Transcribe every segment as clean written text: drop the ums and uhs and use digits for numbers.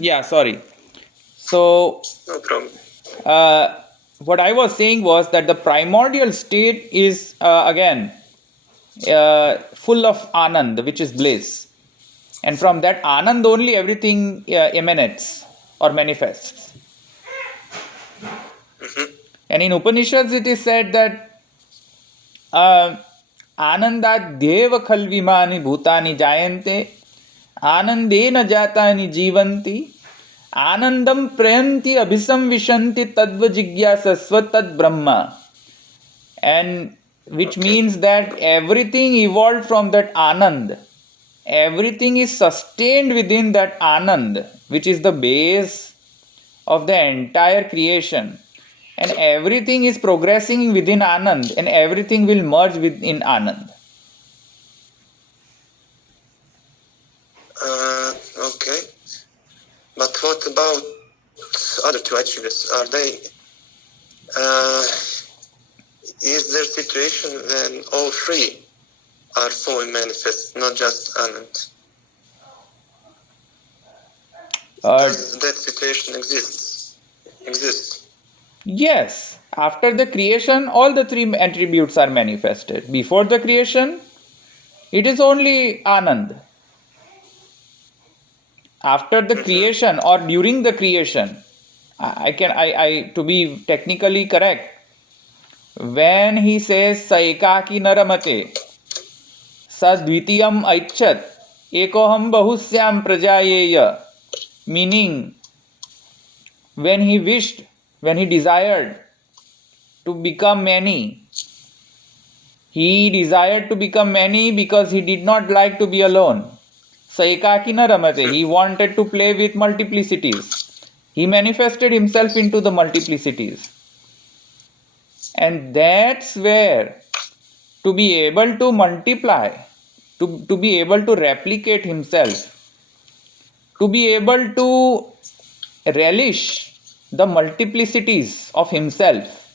Yeah, sorry. So, No problem. what I was saying was that the primordial state is again full of Anand, which is bliss. And from that Anand only everything emanates or manifests. Mm-hmm. And in Upanishads it is said that आनंदाद्येव खल्विमानि भूतानि जायन्ते आनंदेन जातानि जीवन्ति आनंदम प्रयन्ति अभिसंविशन्ति तद्व जिज्ञासस्व तद ब्रह्म. And which Okay. means that everything evolved from that anand, everything is sustained within that anand, which is the base of the entire creation, and everything is progressing within anand, and everything will merge within anand. Okay. But what about other two attributes? Are they? Is there a situation when all three are fully manifest, not just Anand? Does that situation exist? Yes, after the creation all the three attributes are manifested. Before the creation it is only anand. After the creation or during the creation, I to be technically correct, when he says saikaki naramate sadvitiyam aichat ekoham bahusyam prajayeya, meaning when he wished, when he desired to become many, he desired to become many because he did not like to be alone. Saikaki naramate, he wanted to play with multiplicities. He manifested himself into the multiplicities. And that's where, to be able to multiply, to be able to replicate himself, to be able to relish the multiplicities of himself,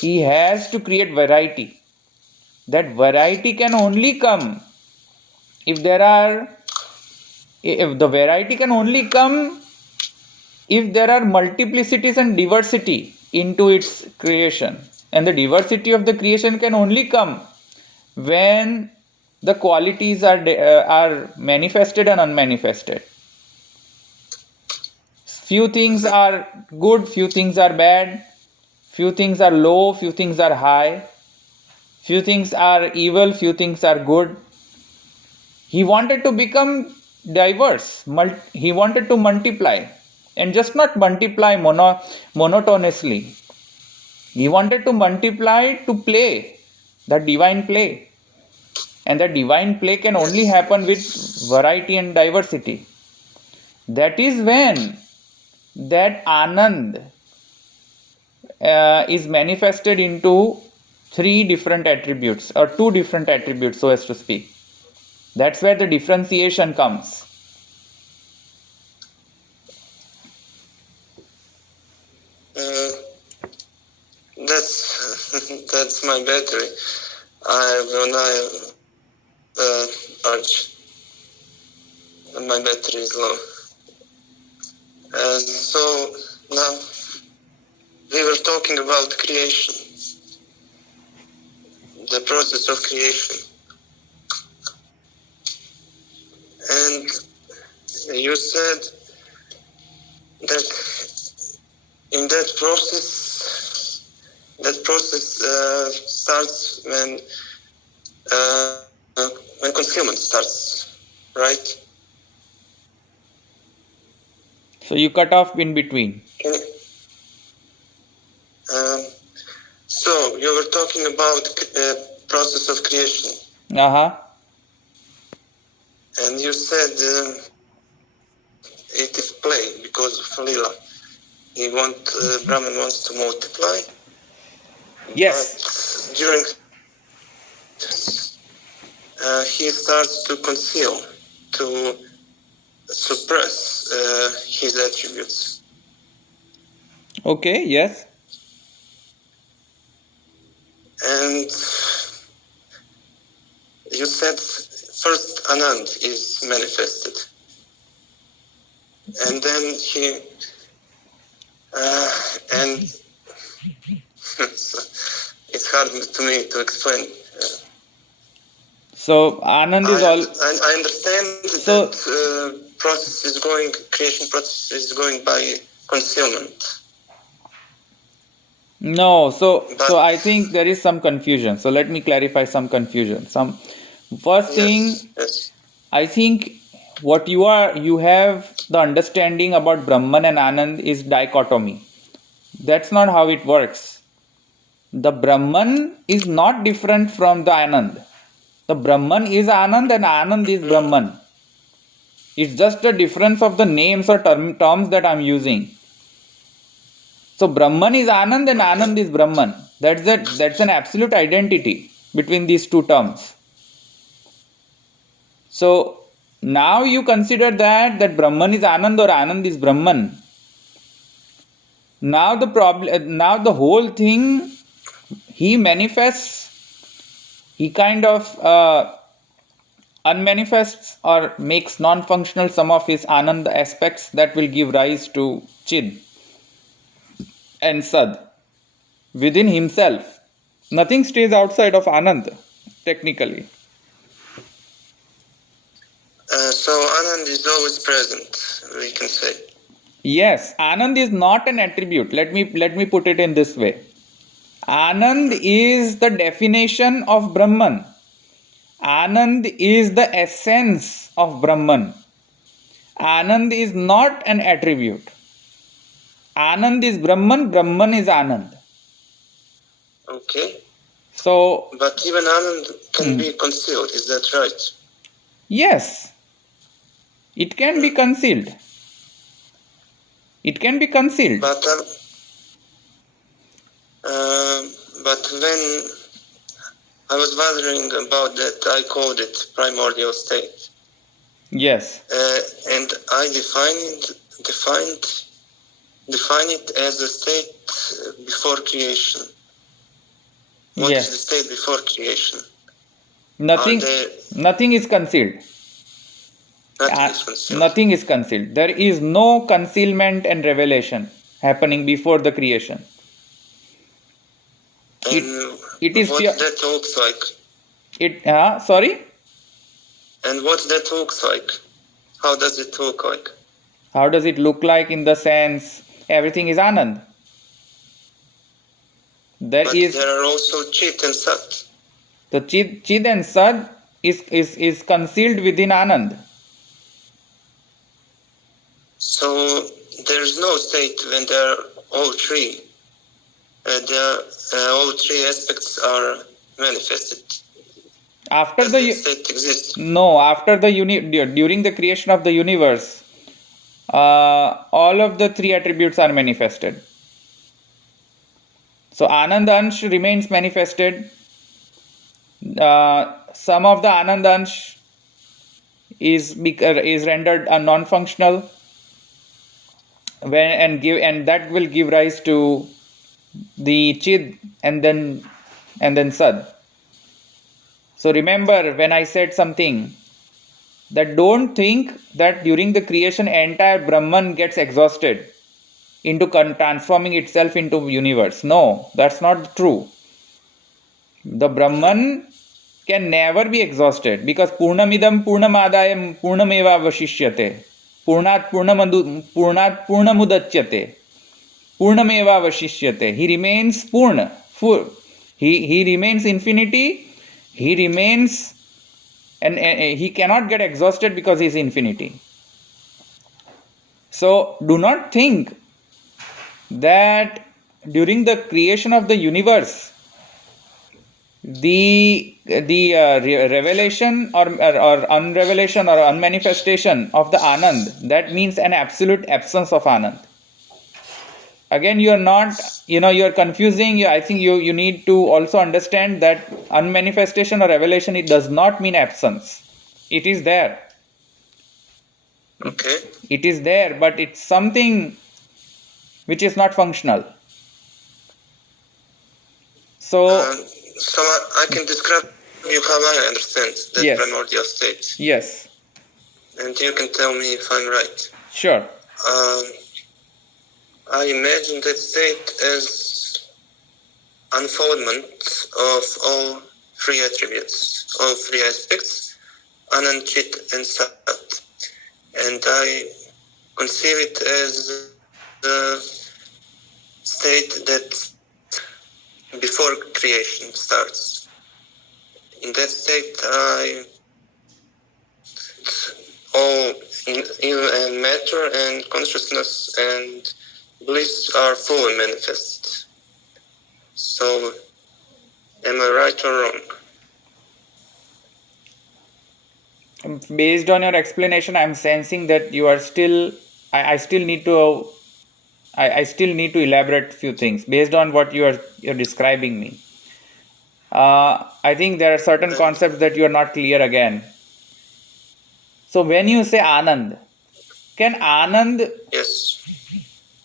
he has to create variety. That variety can only come if there are, if the variety can only come if there are multiplicities and diversity into its creation. And the diversity of the creation can only come when the qualities are manifested and unmanifested. Few things are good, few things are bad, few things are low, few things are high, few things are evil, few things are good. He wanted to become diverse, he wanted to multiply, and just not multiply monotonously. He wanted to multiply to play, that divine play. And that divine play can only happen with variety and diversity. That is when that Anand is manifested into three different attributes or two different attributes, so as to speak. That's where the differentiation comes. That's my battery. Charge, my battery is low. So now we were talking about creation, the process of creation, and you said that in that process starts when concealment starts, right? So you cut off in between. So you were talking about process of creation. And you said it is play because of Lila. Brahman wants to multiply. Yes. But during he starts to conceal, to suppress his attributes. Okay, yes. And you said first Anand is manifested. And then he and it's hard to me to explain. So Anand is all. I understand that creation process is going by concealment. No, so I think there is some confusion. So let me clarify some confusion. First thing, Yes. I think what you have the understanding about Brahman and Anand is dichotomy. That's not how it works. The Brahman is not different from the Anand. The Brahman is Anand and Anand is Brahman. It's just a difference of the names or terms that I'm using. So Brahman is Anand and Anand is Brahman. That's an absolute identity between these two terms. So now you consider that Brahman is Anand or Anand is Brahman. Now the whole thing, he manifests, he kind of unmanifests or makes non-functional some of his Anand aspects that will give rise to Chid and Sad within himself. Nothing stays outside of Anand, technically. So Anand is always present, we can say. Yes, Anand is not an attribute. Let me put it in this way. Anand is the definition of Brahman. Anand is the essence of Brahman. Anand is not an attribute. Anand is Brahman, Brahman is Anand. Okay. So, but even Anand can be concealed, is that right? Yes, it can be concealed. It can be concealed. But when I was wondering about that, I called it primordial state. Yes. And I define it as a state before creation. What is the state before creation? Nothing is concealed. Nothing is concealed. There is no concealment and revelation happening before the creation. It is what that looks like. Sorry? And what that looks like? How does it look like? How does it look like in the sense everything is Anand? There are also Chit and Sat. The Chid and Sad is concealed within Anand. So there is no state when there are all three. All three aspects are manifested. After Does the state exist? No, after during the creation of the universe, all of the three attributes are manifested. So Anand Ansh remains manifested. Some of the Anand Ansh is rendered non-functional, and that will give rise to the Chid and then Sad. So remember when I said something, that don't think that during the creation entire Brahman gets exhausted into transforming itself into universe. No, that's not true. The Brahman can never be exhausted because Purnamidam Purnamadayam Purnameva Vashishyate. Purnat Purnamudachyate. Purnameva Vashishyate. He remains Purna. He remains infinity. He remains, and he cannot get exhausted because he is infinity. So do not think that during the creation of the universe, the revelation or unrevelation or unmanifestation of the Anand, that means an absolute absence of Anand. Again, you are not, you are confusing. I think you need to also understand that unmanifestation or revelation, it does not mean absence. It is there. Okay. It is there, but it's something which is not functional. So I can describe you how I understand that primordial state. Yes. And you can tell me if I'm right. Sure. I imagine that state as unfoldment of all three attributes, all three aspects, Anand, Chit and Sat. And I conceive it as the state that before creation starts. In that state, all in matter and consciousness and bliss are fully manifest. So, am I right or wrong? Based on your explanation, I'm sensing that you are still. I still need to. I still need to elaborate few things based on what you're describing me. I think there are certain concepts that you are not clear again. So when you say Anand, can Anand Yes.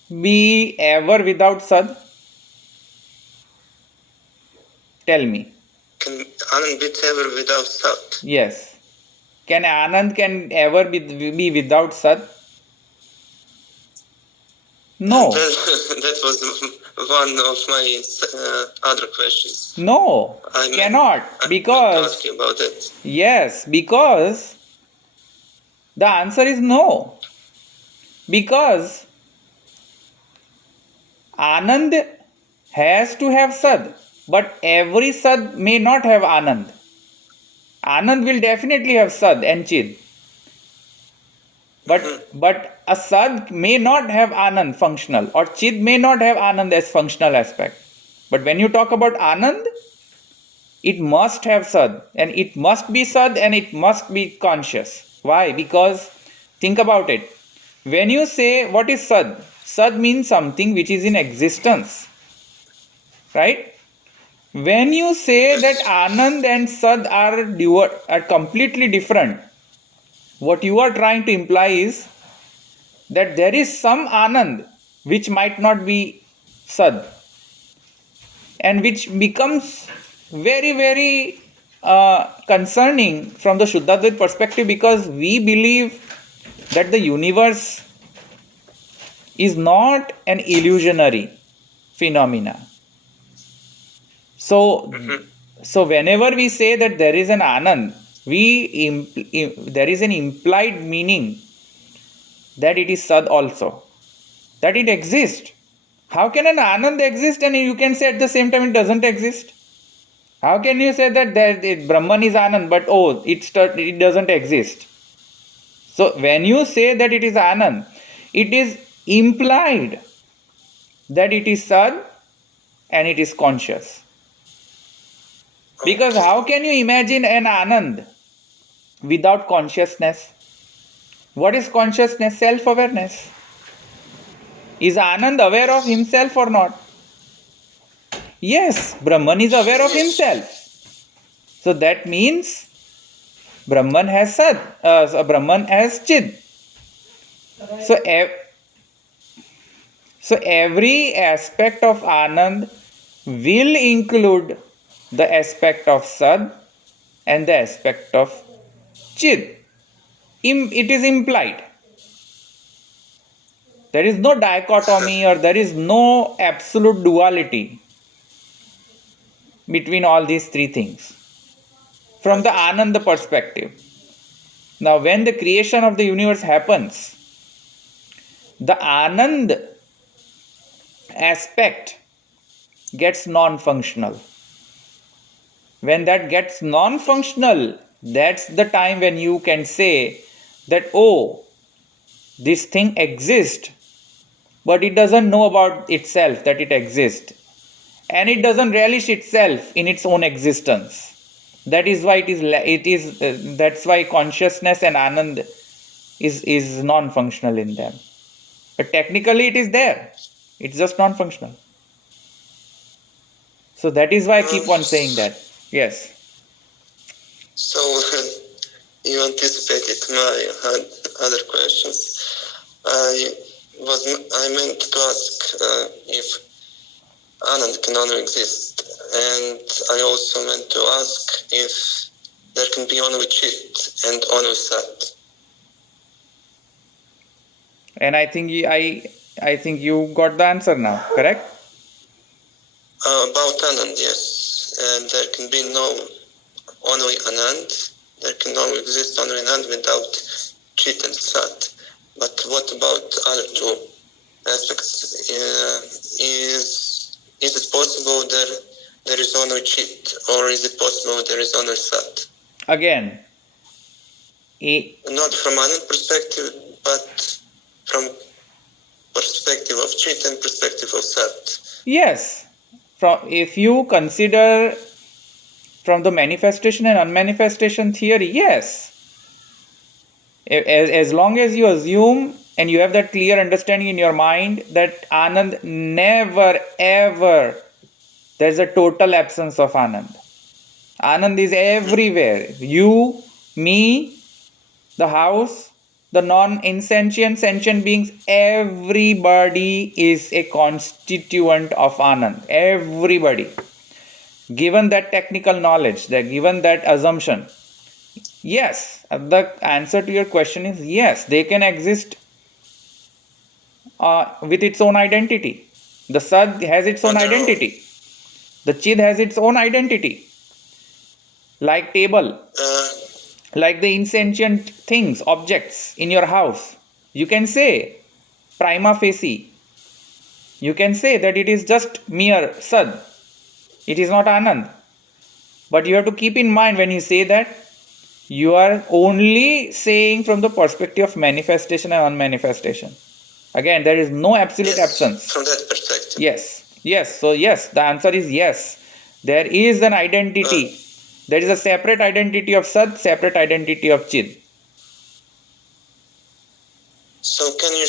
be ever without Sad? Tell me. Can Anand be ever without Sat? Yes. Can Anand ever be without Sad? No. That was one of my other questions. No, cannot, because ask you about that. Yes, because the answer is no. Because Anand has to have Sad, but every Sad may not have Anand. Anand will definitely have Sad and Chid. But a Sad may not have Anand functional, or Chid may not have Anand as functional aspect. But when you talk about Anand, it must have Sad, and it must be Sad, and it must be conscious. Why? Because think about it. When you say what is Sad, Sad means something which is in existence. Right? When you say that Anand and Sad are completely different, what you are trying to imply is that there is some Anand which might not be Sad, and which becomes very, very concerning from the Shuddhadvaita perspective, because we believe that the universe is not an illusionary phenomena. So whenever we say that there is an Anand, there is an implied meaning that it is Sad also, that it exists. How can an Anand exist and you can say at the same time it doesn't exist? How can you say that Brahman is Anand but it doesn't exist? So when you say that it is Anand, it is implied that it is Sad and it is conscious. Because how can you imagine an Anand without consciousness? What is consciousness? Self-awareness. Is Anand aware of himself or not? Yes, Brahman is aware of himself. So that means Brahman has Sad, Brahman has Chid. So every aspect of Anand will include the aspect of Sad and the aspect of Chid. It is implied. There is no dichotomy or there is no absolute duality between all these three things from the Ananda perspective. Now, when the creation of the universe happens, the Anand aspect gets non-functional. When that gets non-functional, that's the time when you can say that, oh, this thing exists, but it doesn't know about itself that it exists, and it doesn't relish itself in its own existence. That is why that's why consciousness and Anand is non-functional in them. But technically it is there. It's just non-functional. So that is why I keep on saying that. Yes. So you anticipated my other questions. I meant to ask if Anand can only exist, and I also meant to ask if there can be only Chit and only Sat. And I think I think you got the answer now, correct? About Anand, yes. There can be only Anand. There can only exist only Anand without Chit and Sat. But what about other two aspects? Is it possible there is only Chit, or is it possible there is only Sat? Again, not from Anand perspective, but from perspective of Chit and perspective of Sat. yes. If you consider from the manifestation and unmanifestation theory, yes. As long as you assume and you have that clear understanding in your mind that Anand never ever, there's a total absence of Anand. Anand is everywhere. You, me, the house, the non-insentient, sentient beings, everybody is a constituent of Anand. Everybody. Given that technical knowledge, given that assumption, yes, the answer to your question is yes, they can exist with its own identity. The Sad has its own identity. The Chid has its own identity. Like table, like the insentient things, objects in your house. You can say, prima facie, you can say that it is just mere Sad. It is not Anand. But you have to keep in mind when you say that, you are only saying from the perspective of manifestation and unmanifestation. Again, there is no absolute absence. From that perspective. Yes. So yes, the answer is yes. There is an identity. There is a separate identity of Sat, separate identity of Chid. So can you,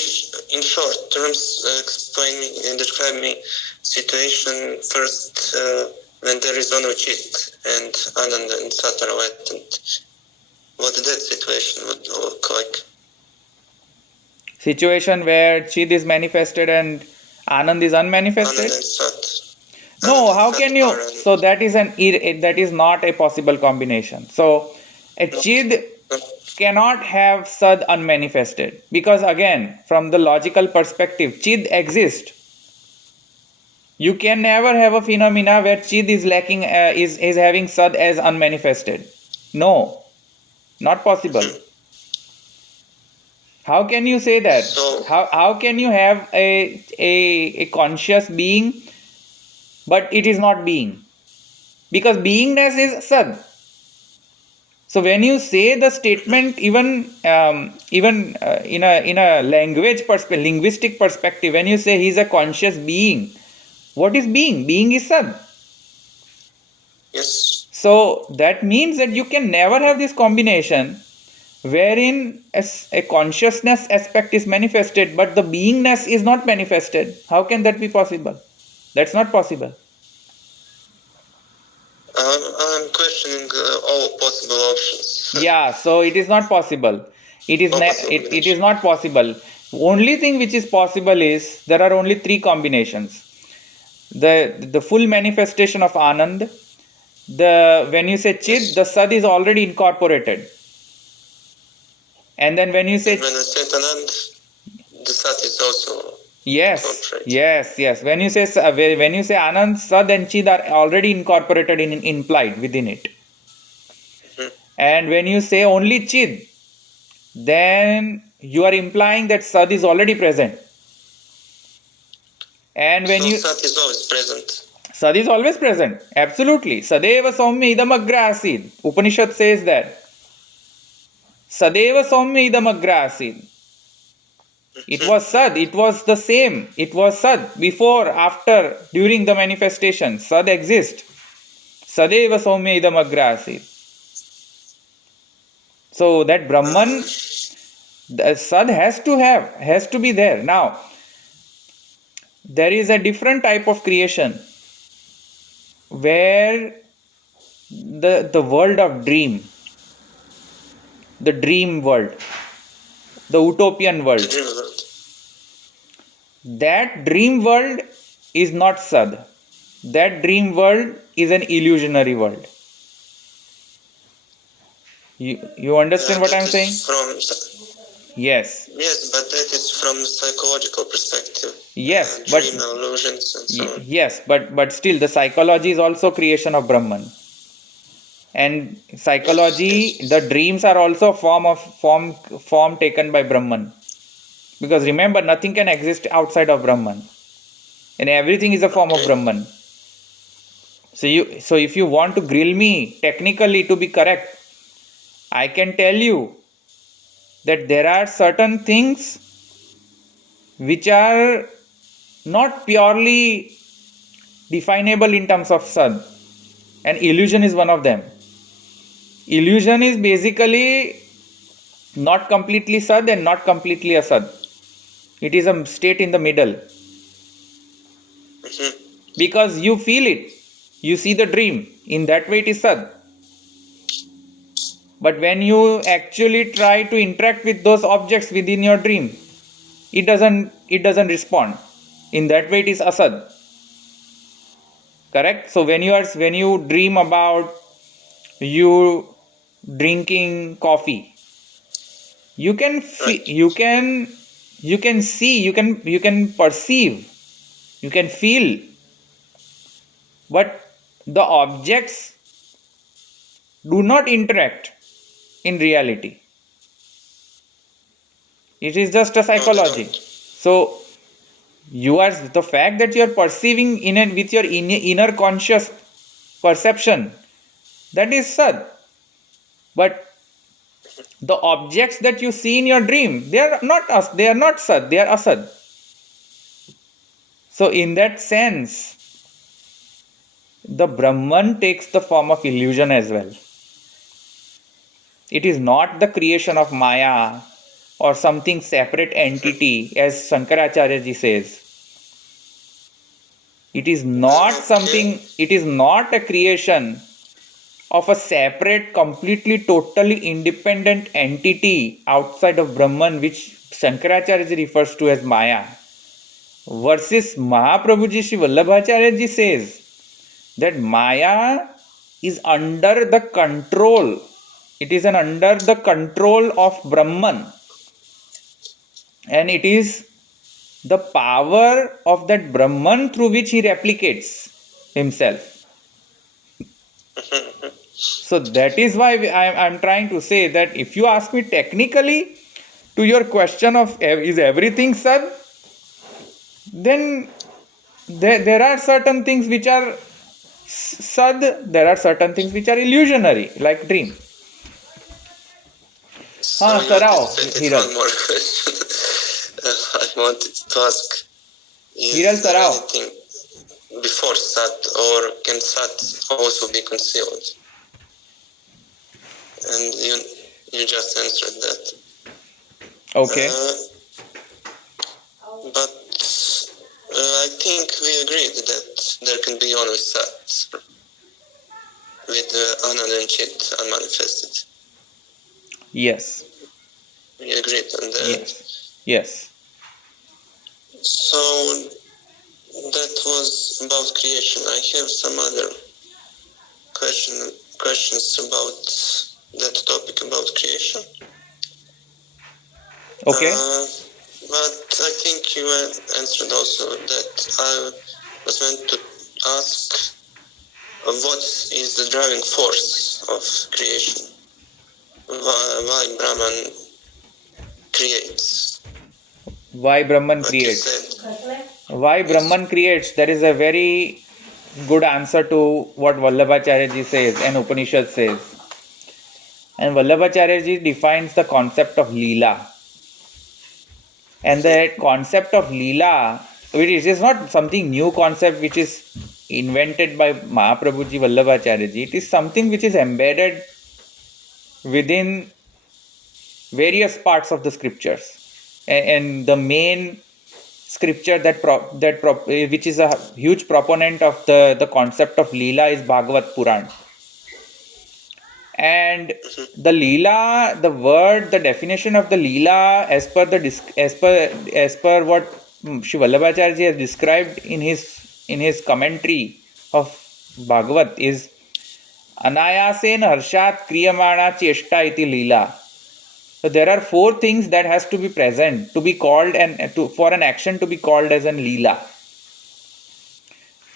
in short terms, explain me and describe me situation first when there is only Chit and Anand and Sat are latent? What that situation would look like? Situation where Chid is manifested and Anand is unmanifested? Anand and Sat. No, how can you? So that is not a possible combination. So a Chid cannot have Sad unmanifested, because again, from the logical perspective, Chid exists. You can never have a phenomena where Chid is lacking, is having Sad as unmanifested. No, not possible. How can you say that? How can you have a conscious being, but it is not being? Because beingness is Sad. So when you say the statement, even in a linguistic perspective, when you say he is a conscious being, what is being? Being is Sad. Yes. So that means that you can never have this combination wherein a consciousness aspect is manifested, but the beingness is not manifested. How can that be possible? That's not possible. I'm questioning all possible options. Yeah, so it is not possible. It is not possible. Only thing which is possible is there are only three combinations. The full manifestation of Anand. When you say Chid, the Sad is already incorporated. And then when you say Anand, the Sat is also yes. When you say Anand, Sad and Chid are already incorporated implied within it. And when you say only Chid, then you are implying that Sad is already present. And when Sat is always present. Sad is always present. Absolutely. Sadeva Saumya idam agra asid. Upanishad says that. Sadeva Saumya idam agra asid. It was Sad. It was the same. It was Sad before, after, during the manifestation. Sad exists. Sadeva Saumya idam agra asid. So that Brahman, the Sad has to be there. Now, there is a different type of creation where the world of dream, the dream world, the utopian world, that dream world is not Sad. That dream world is an illusionary world. You understand what I'm saying? Yes. Yes, but that is from psychological perspective. Yes, Dream illusions and so on. yes, but still the psychology is also creation of Brahman. And psychology, Yes. the dreams are also form taken by Brahman. Because remember, nothing can exist outside of Brahman. And everything is a form of Okay. Brahman. So if you want to grill me technically to be correct, I can tell you that there are certain things which are not purely definable in terms of sad, and illusion is one of them. Illusion is basically not completely sad and not completely asad. It is a state in the middle. Mhm. Because you feel it, you see the dream, in that way it is sad. But when you actually try to interact with those objects within your dream, it doesn't respond. In that way it is asad. Correct? So when you dream about you drinking coffee, you can Right. you can see, you can perceive, you can feel, but the objects do not interact in reality. It is just a No, they psychology. don't. So you are, the fact that you are perceiving with your inner conscious perception, that is sad. But the objects that you see in your dream, they are not sad, they are asad. So in that sense, the Brahman takes the form of illusion as well. It is not the creation of Maya or something separate entity, as Shankaracharya ji says. It is not Okay. it is not a creation of a separate, completely, totally independent entity outside of Brahman, which Shankaracharya ji refers to as Maya. Versus Mahaprabhuji Sri Vallabhacharya ji says that Maya is under the control. It is under the control of Brahman. And it is the power of that Brahman through which he replicates himself. So that is why I'm trying to say that if you ask me technically to your question of is everything sad, then there are certain things which are sad, there are certain things which are illusionary, like dream. So हाँ you sir आओ anticipated Hiral. one more question. I wanted to ask: Hiral is sir there आओ. anything before Sat, or can Sat also be concealed? And you just answered that. Okay. But I think we agreed that there can be only Sat with Anand and Chit unmanifested. Yes. We agreed on that. Yes. So that was about creation. I have some other questions about that topic about creation. Okay. But I think you answered also that I was meant to ask what is the driving force of creation? Why Brahman creates? Why Brahman Like creates? you said. Why Brahman creates? That is a very good answer to what Vallabhacharya ji says and Upanishad says. And Vallabhacharya ji defines the concept of Lila. And the concept of Leela, which is not something new concept which is invented by Mahaprabhuji Vallabhacharya ji. It is something which is embedded within various parts of the scriptures. And the main scripture which is a huge proponent of the concept of Leela is Bhagavat Puran. And the Leela, the definition of the Leela as per what Shri Vallabhacharya ji has described in his commentary of Bhagavat is Anayasen Harshat Kriyamana Cheshta iti Leela. So there are 4 things that has to be present to be called for an action to be called as an Leela.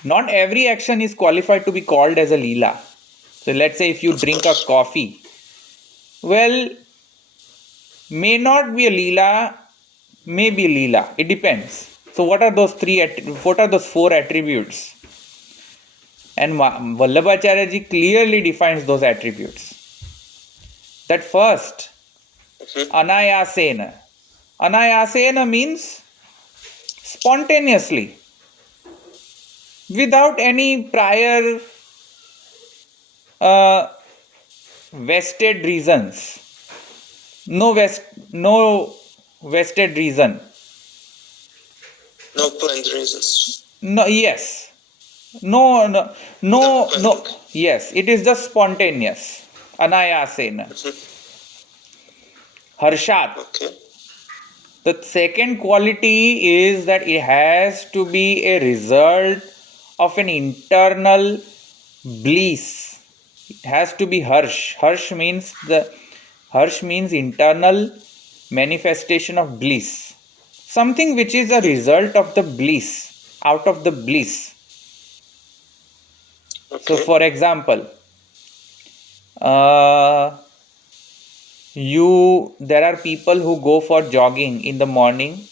Not every action is qualified to be called as a Leela. So let's say if you drink a coffee, well, may not be a Leela, may be a Leela. It depends. So what are those 4 attributes? And Vallabhacharya ji clearly defines those attributes. That first, anayasena. Anayasena means spontaneously, without any prior vested reasons. No vested reason. No planned reasons. No, yes. No. Yes, it is just spontaneous. Anayasena. Harshat. Okay. The second quality is that it has to be a result of an internal bliss. It has to be harsh. Harsh means internal manifestation of bliss. Something which is a result of the bliss, out of the bliss. Okay. So for example, there are people who go for jogging in the morning.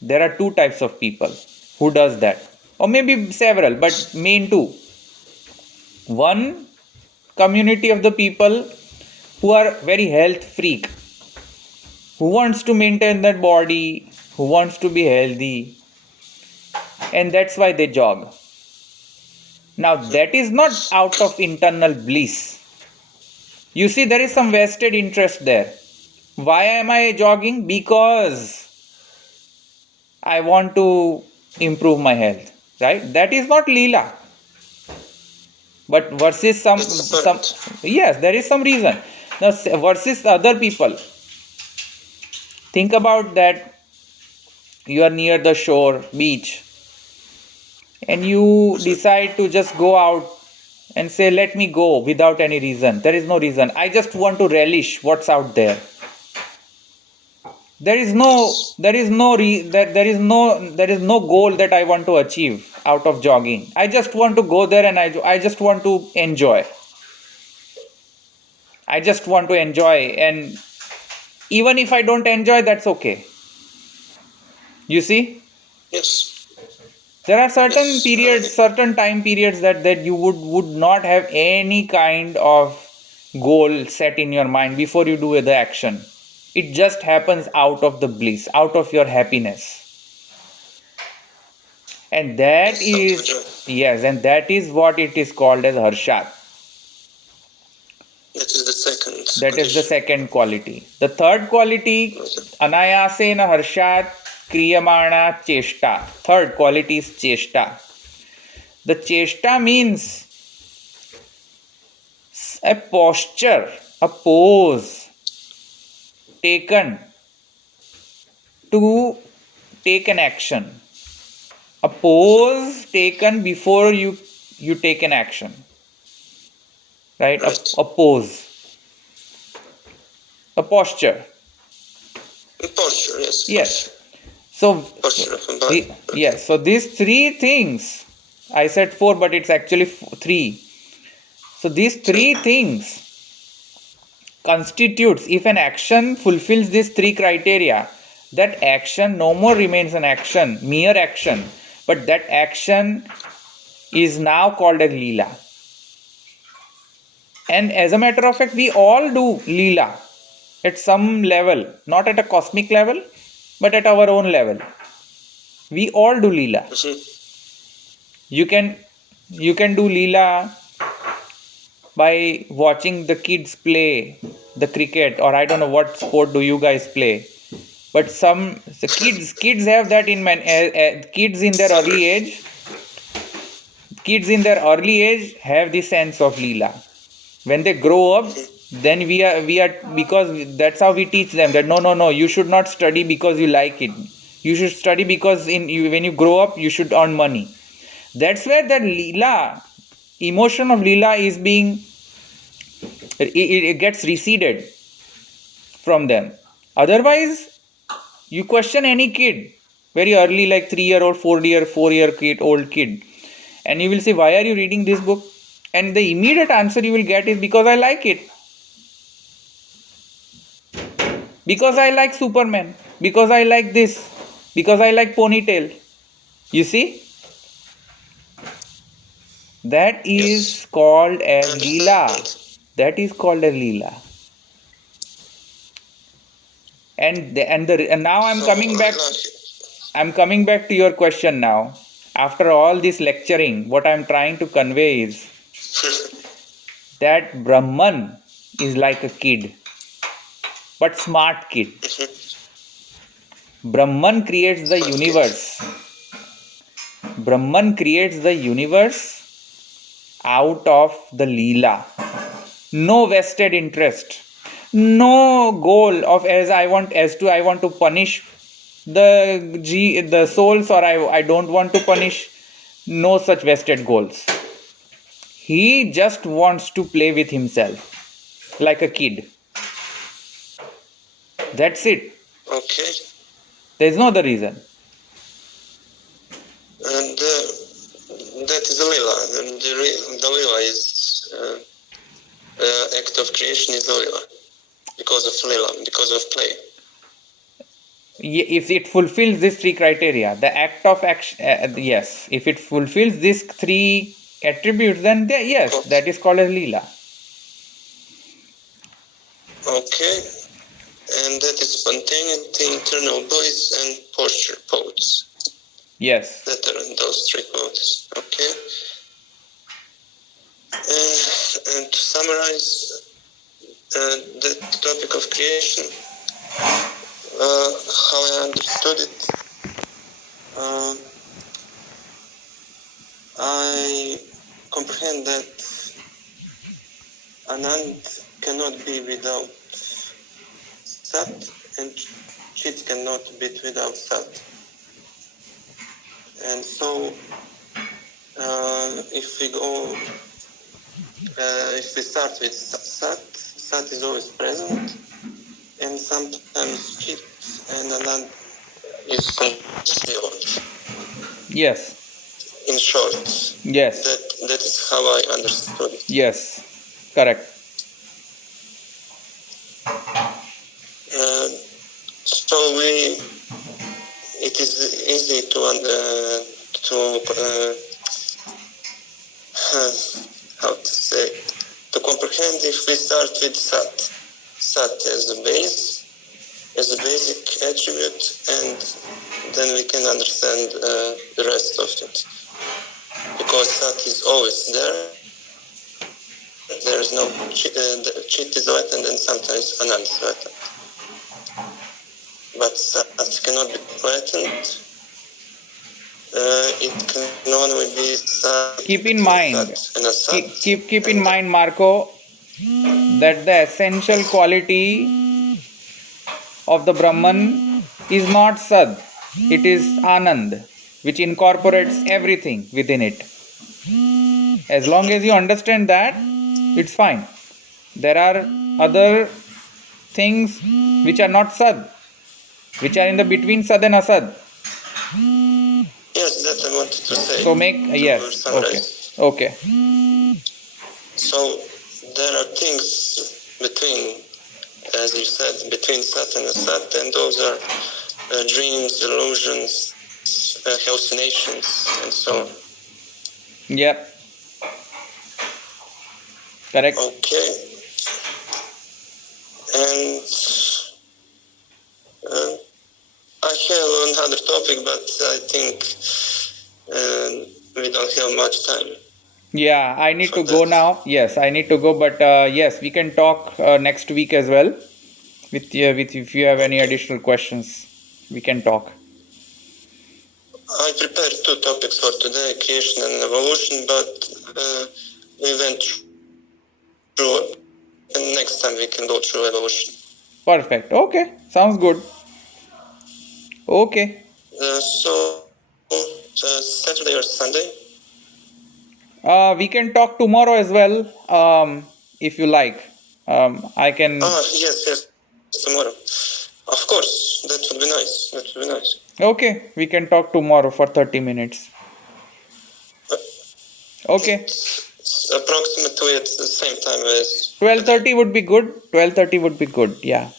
There are 2 types of people who does that, or maybe several, but main 2. One community of the people who are very health freak, who wants to maintain their body, who wants to be healthy, and that's why they jog. Now that is not out of internal bliss. You see, there is some vested interest there. Why am I jogging? Because I want to improve my health, right? That is not Leela. But versus some yes, there is some reason. Now versus other people. Think about that. You are near the shore, beach, and you decide to just go out and say, let me go without any reason. There is no reason. I just want to relish what's out there. There is no goal that I want to achieve out of jogging. I just want to go there and I just want to enjoy. I just want to enjoy, and even if I don't enjoy, that's okay. You see? Yes. There are certain time periods that you would not have any kind of goal set in your mind before you do the action. It just happens out of the bliss, out of your happiness. And that is what it is called as harshat. That is the second quality. The third quality, anayasena harshat kriyamana cheshta. Third quality is cheshta. The cheshta means a posture, a pose taken to take an action. A pose taken before you take an action. Right? A pose. A posture. A posture, yes. Yes. So, posture of a body. Yes. So these 3 things, I said 4, but it's actually 3. So these 3 things constitutes, if an action fulfills these 3 criteria, that action no more remains an action, mere action, but that action is now called as Leela. And as a matter of fact, we all do Leela at some level, not at a cosmic level, but at our own level. We all do Leela. You can do Leela by watching the kids play the cricket, or I don't know what sport do you guys play. But the kids have that in kids in their early age. Kids in their early age have the sense of Leela. When they grow up, then we are because that's how we teach them that no, you should not study because you like it. You should study because when you grow up, you should earn money. That's where that Leela, emotion of Leela is being, it gets receded. from them. Otherwise, you question any kid very early, like 3-year-old, 4-year kid, old kid, and you will say, why are you reading this book? And the immediate answer you will get is, because I like it. Because I like Superman. Because I like this. Because I like ponytail. You see? That is Yes, called I as Lila. understand. That is called as Lila. And now So I like it. I'm coming back to your question now. After all this lecturing, what I'm trying to convey is that Brahman is like a kid, but smart kid. Brahman creates the Smart kid. universe. Brahman creates the universe out of the Leela. No vested interest. No goal of I want to punish the souls, or I don't want to punish. No such vested goals. He just wants to play with himself like a kid. That's it. Okay. There's no other reason. And that is Lila. And the Lila is act of creation is Lila. Because of Lila, because of play. If it fulfills these three criteria, the act of action, yes. If it fulfills these three attributes, then yes, that is called as Leela. Okay. And that is spontaneity, internal bliss, and posture pose. Yes. That are those three poses. Okay. And to summarize the topic of creation, how I understood it, I comprehend that Anand cannot be without Sat, and Chit cannot be without Sat. And so, if we start with Sat, Sat is always present, and sometimes Chit and Anand is concealed. Yes. In short, yes, that is how I understood it. Yes, correct. So it is easy to how to say, to comprehend if we start with Sat as a base, as a basic attribute, and then we can understand the rest of it. Because Sat is always there. There is no Chit is latent, and sometimes Anand is latent. But Sat cannot be latent. It can only be Sat. Keep in mind, keep in mind, Marco, that the essential quality of the Brahman is not Sad. It is Anand, which incorporates everything within it. As long as you understand that, it's fine. There are other things which are not Sad, which are in the between Sad and Asad. Yes, that I wanted to say. So yes, okay. So there are things between, as you said, between Sat and Asat, and those are dreams, illusions, hallucinations, and so on. Yep. Correct. Okay. And I have another topic, but I think we don't have much time. Yeah, I need to go now. Yes, I need to go, but yes, we can talk next week as well. With if you have any additional questions, we can talk. I prepared two topics for today: creation and evolution, but we went through, and next time we can go through evolution. Perfect. Okay, sounds good. Okay. So Saturday or Sunday? We can talk tomorrow as well, if you like. I can. Yes. tomorrow. Of course, that would be nice. That would be nice. Okay, we can talk tomorrow for 30 minutes. Okay. It's approximately at the same time as 12:30 would be good. 12:30 would be good. Yeah.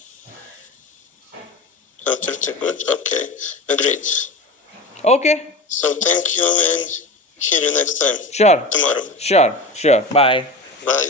12:30. Good. Okay. Agreed. Okay. So thank you and hear you next time. Sure. Tomorrow. Sure. Bye. Bye.